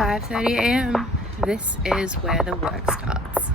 5:30 a.m. This is where the work starts.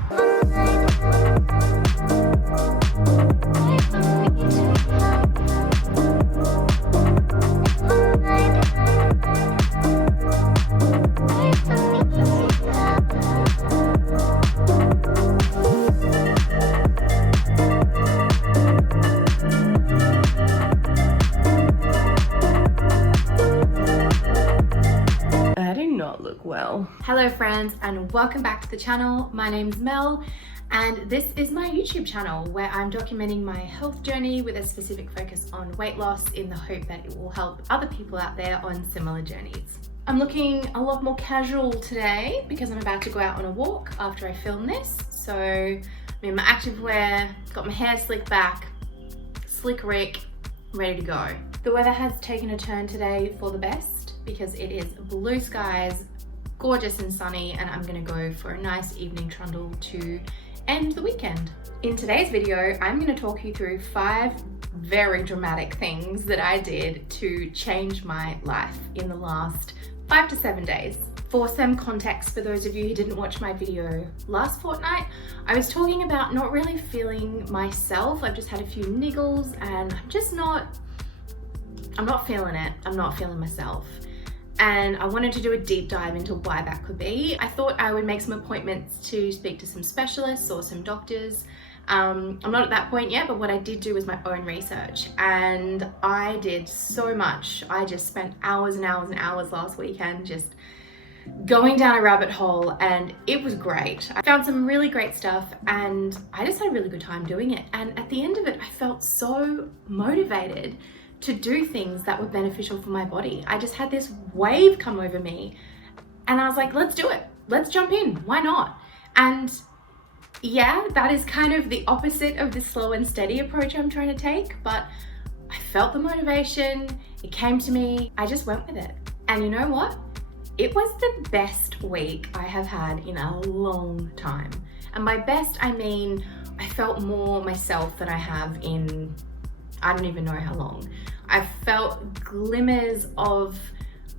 Well. Hello friends and welcome back to the channel. My name's Mel and this is my YouTube channel where I'm documenting my health journey with a specific focus on weight loss in the hope that it will help other people out there on similar journeys. I'm looking a lot more casual today because I'm about to go out on a walk after I film this. So I'm in my activewear, got my hair slicked back, slick Rick, ready to go. The weather has taken a turn today for the best because it is blue skies, gorgeous and sunny, and I'm gonna go for a nice evening trundle to end the weekend. In today's video, I'm gonna talk you through 5 very dramatic things that I did to change my life in the last 5 to 7 days. For some context, for those of you who didn't watch my video last fortnight, I was talking about not really feeling myself. I've just had a few niggles and I'm not feeling it. I'm not feeling myself. And I wanted to do a deep dive into why that could be. I thought I would make some appointments to speak to some specialists or some doctors. I'm not at that point yet, but what I did do was my own research and I did so much. I just spent hours and hours and hours last weekend just going down a rabbit hole and it was great. I found some really great stuff and I just had a really good time doing it. And at the end of it, I felt so motivated to do things that were beneficial for my body. I just had this wave come over me and I was like, let's do it. Let's jump in. Why not? And yeah, that is kind of the opposite of the slow and steady approach I'm trying to take, but I felt the motivation. It came to me. I just went with it. And you know what? It was the best week I have had in a long time. And by best, I mean, I felt more myself than I have in, I don't even know how long. I felt glimmers of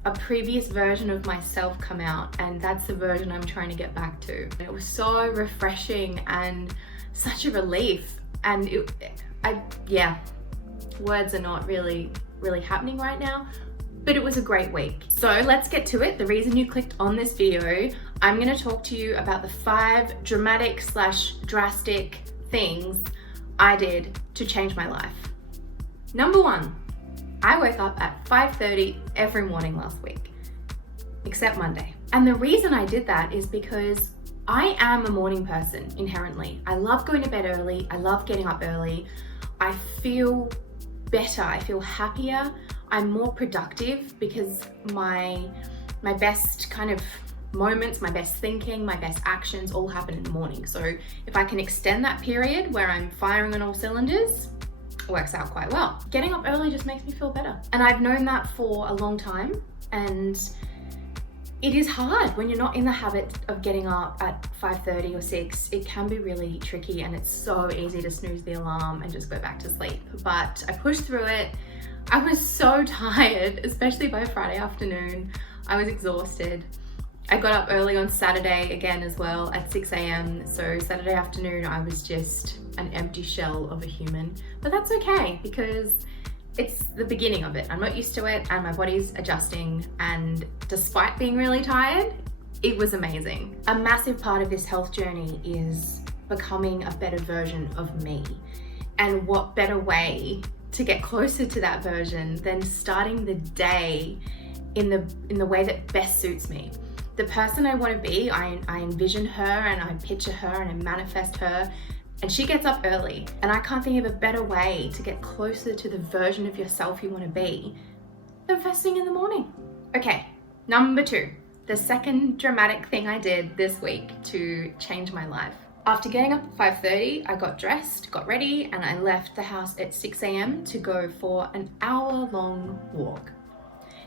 a previous version of myself come out, and that's the version I'm trying to get back to. And it was so refreshing and such a relief. And words are not really happening right now, but it was a great week. So let's get to it. The reason you clicked on this video, I'm gonna talk to you about the 5 dramatic/drastic things I did to change my life. Number 1, I woke up at 5:30 every morning last week, except Monday. And the reason I did that is because I am a morning person inherently. I love going to bed early. I love getting up early. I feel better. I feel happier. I'm more productive because my best kind of moments, my best thinking, my best actions all happen in the morning. So if I can extend that period where I'm firing on all cylinders, works out quite well. Getting up early just makes me feel better. And I've known that for a long time. And it is hard when you're not in the habit of getting up at 5:30 or 6. It can be really tricky and it's so easy to snooze the alarm and just go back to sleep. But I pushed through it. I was so tired, especially by Friday afternoon. I was exhausted. I got up early on Saturday again as well at 6 a.m. So Saturday afternoon, I was just an empty shell of a human, but that's okay because it's the beginning of it. I'm not used to it and my body's adjusting, and despite being really tired, it was amazing. A massive part of this health journey is becoming a better version of me. And what better way to get closer to that version than starting the day in the way that best suits me. The person I want to be, I envision her and I picture her and I manifest her, and she gets up early. And I can't think of a better way to get closer to the version of yourself you want to be than first thing in the morning. Okay, number 2, the second dramatic thing I did this week to change my life. After getting up at 5:30, I got dressed, got ready, and I left the house at 6 a.m. to go for an hour-long walk.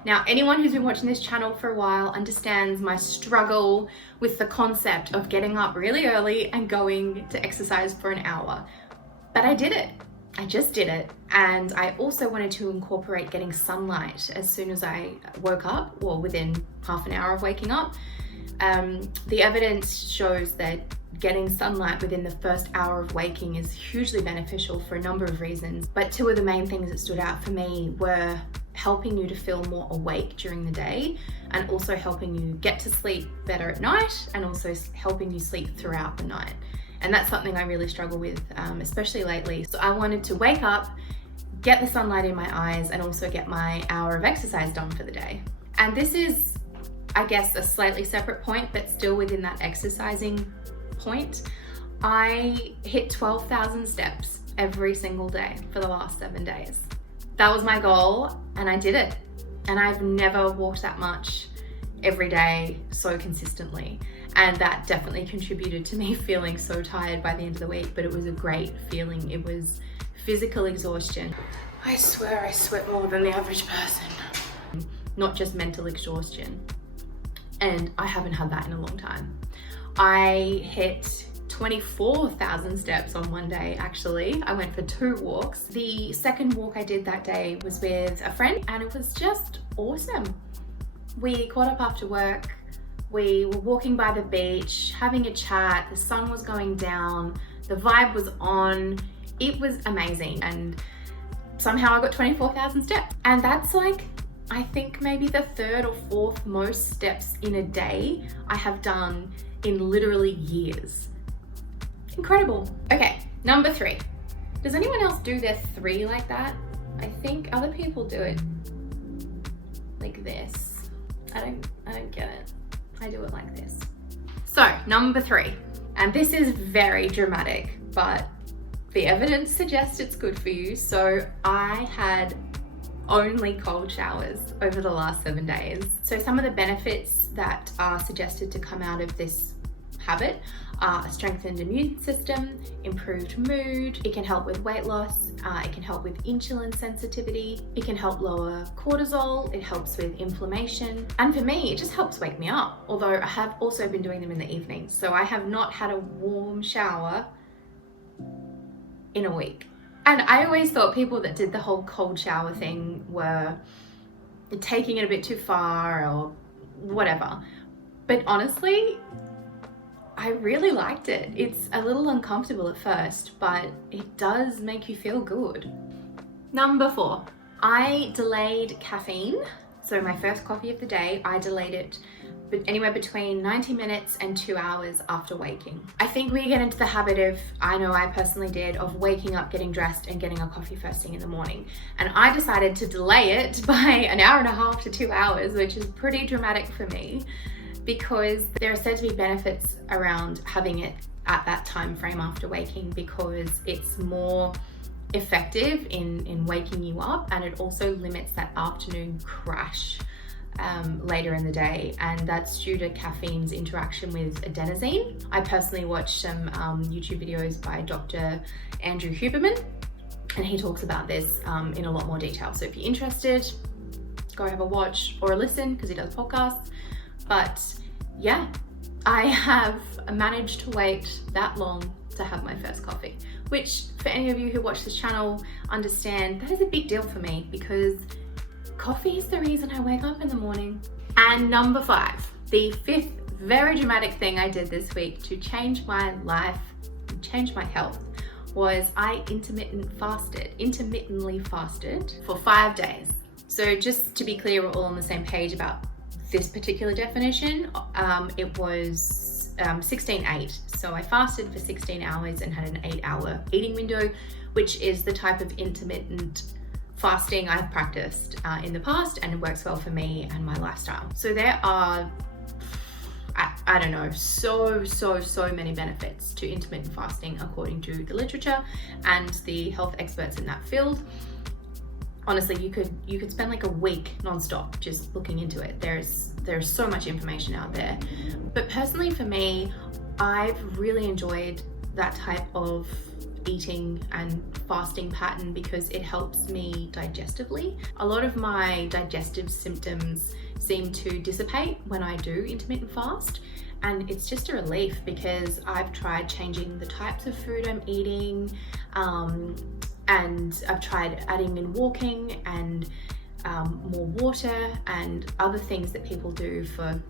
Now, anyone who's been watching this channel for a while understands my struggle with the concept of getting up really early and going to exercise for an hour. But I did it. I just did it. And I also wanted to incorporate getting sunlight as soon as I woke up, or within half an hour of waking up. The evidence shows that getting sunlight within the first hour of waking is hugely beneficial for a number of reasons. But two of the main things that stood out for me were helping you to feel more awake during the day, and also helping you get to sleep better at night, and also helping you sleep throughout the night. And that's something I really struggle with, especially lately. So I wanted to wake up, get the sunlight in my eyes, and also get my hour of exercise done for the day. And this is, I guess, a slightly separate point, but still within that exercising point. I hit 12,000 steps every single day for the last 7 days. That was my goal, and I did it. And I've never walked that much every day so consistently. And that definitely contributed to me feeling so tired by the end of the week, but it was a great feeling. It was physical exhaustion. I swear I sweat more than the average person. Not just mental exhaustion. And I haven't had that in a long time. I hit 24,000 steps on one day, actually. I went for 2 walks. The second walk I did that day was with a friend, and it was just awesome. We caught up after work. We were walking by the beach, having a chat. The sun was going down. The vibe was on. It was amazing. And somehow I got 24,000 steps. And that's like, I think maybe the 3rd or 4th most steps in a day I have done in literally years. Incredible. Okay, number 3. Does anyone else do their 3 like that? I think other people do it like this. I don't get it. I do it like this. So, number 3, and this is very dramatic, but the evidence suggests it's good for you. So I had only cold showers over the last 7 days. So some of the benefits that are suggested to come out of this habit are a strengthened immune system, improved mood, it can help with weight loss, it can help with insulin sensitivity, it can help lower cortisol, it helps with inflammation, and for me, it just helps wake me up. Although I have also been doing them in the evening, so I have not had a warm shower in a week. And I always thought people that did the whole cold shower thing were taking it a bit too far or whatever. But honestly, I really liked it. It's a little uncomfortable at first, but it does make you feel good. Number 4, I delayed caffeine. So my first coffee of the day, I delayed it anywhere between 90 minutes and 2 hours after waking. I think we get into the habit of, I know I personally did, of waking up, getting dressed and getting a coffee first thing in the morning. And I decided to delay it by an hour and a half to 2 hours, which is pretty dramatic for me, because there are said to be benefits around having it at that time frame after waking, because it's more effective in waking you up, and it also limits that afternoon crash later in the day, and that's due to caffeine's interaction with adenosine. I personally watched some YouTube videos by Dr. Andrew Huberman, and he talks about this in a lot more detail. So if you're interested, go have a watch or a listen, because he does podcasts. But yeah, I have managed to wait that long to have my first coffee, which for any of you who watch this channel understand, that is a big deal for me, because coffee is the reason I wake up in the morning. And number 5, the 5th very dramatic thing I did this week to change my life and change my health was I intermittently fasted for 5 days. So just to be clear, we're all on the same page about this particular definition. It was 16-8. So I fasted for 16 hours and had an 8-hour eating window, which is the type of intermittent fasting I've practiced in the past, and it works well for me and my lifestyle. So there are, I don't know, so many benefits to intermittent fasting according to the literature and the health experts in that field. Honestly, you could spend like a week non-stop just looking into it. There's so much information out there. But personally for me, I've really enjoyed that type of eating and fasting pattern because it helps me digestively. A lot of my digestive symptoms seem to dissipate when I do intermittent fast, and it's just a relief because I've tried changing the types of food I'm eating, And I've tried adding in walking and more water and other things that people do for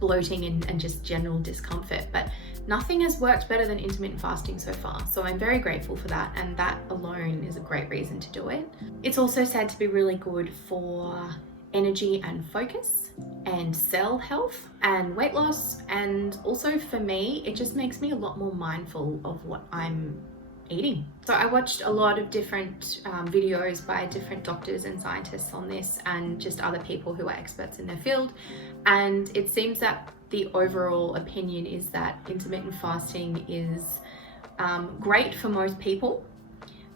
bloating and just general discomfort, but nothing has worked better than intermittent fasting so far. So I'm very grateful for that, and that alone is a great reason to do it. It's also said to be really good for energy and focus and cell health and weight loss, and also for me it just makes me a lot more mindful of what I'm eating. So I watched a lot of different videos by different doctors and scientists on this, and just other people who are experts in their field, and it seems that the overall opinion is that intermittent fasting is great for most people.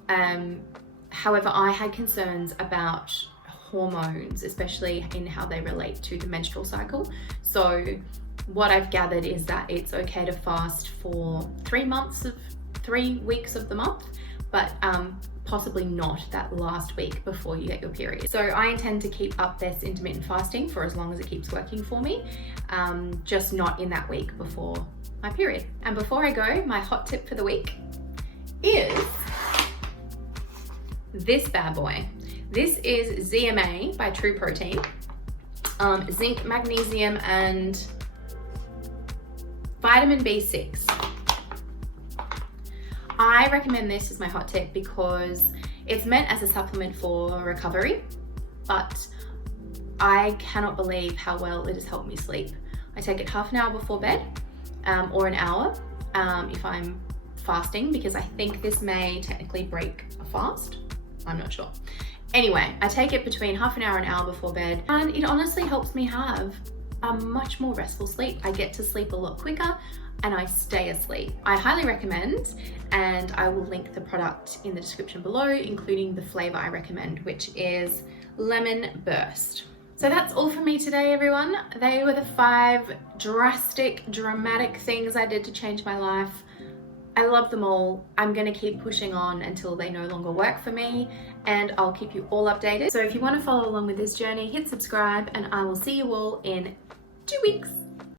However, I had concerns about hormones, especially in how they relate to the menstrual cycle. So what I've gathered is that it's okay to fast for 3 weeks of the month, but possibly not that last week before you get your period. So I intend to keep up this intermittent fasting for as long as it keeps working for me, just not in that week before my period. And before I go, my hot tip for the week is this bad boy. This is ZMA by True Protein. Zinc, magnesium, and vitamin B6. I recommend this as my hot tip because it's meant as a supplement for recovery, but I cannot believe how well it has helped me sleep. I take it half an hour before bed, or an hour if I'm fasting, because I think this may technically break a fast. I'm not sure. Anyway, I take it between half an hour and an hour before bed, and it honestly helps me have a much more restful sleep. I get to sleep a lot quicker and I stay asleep. I highly recommend, and I will link the product in the description below, including the flavor I recommend, which is Lemon Burst. So that's all from me today, everyone. They were the 5 dramatic things I did to change my life. I love them all. I'm gonna keep pushing on until they no longer work for me, and I'll keep you all updated. So if you want to follow along with this journey, hit subscribe, and I will see you all in 2 weeks.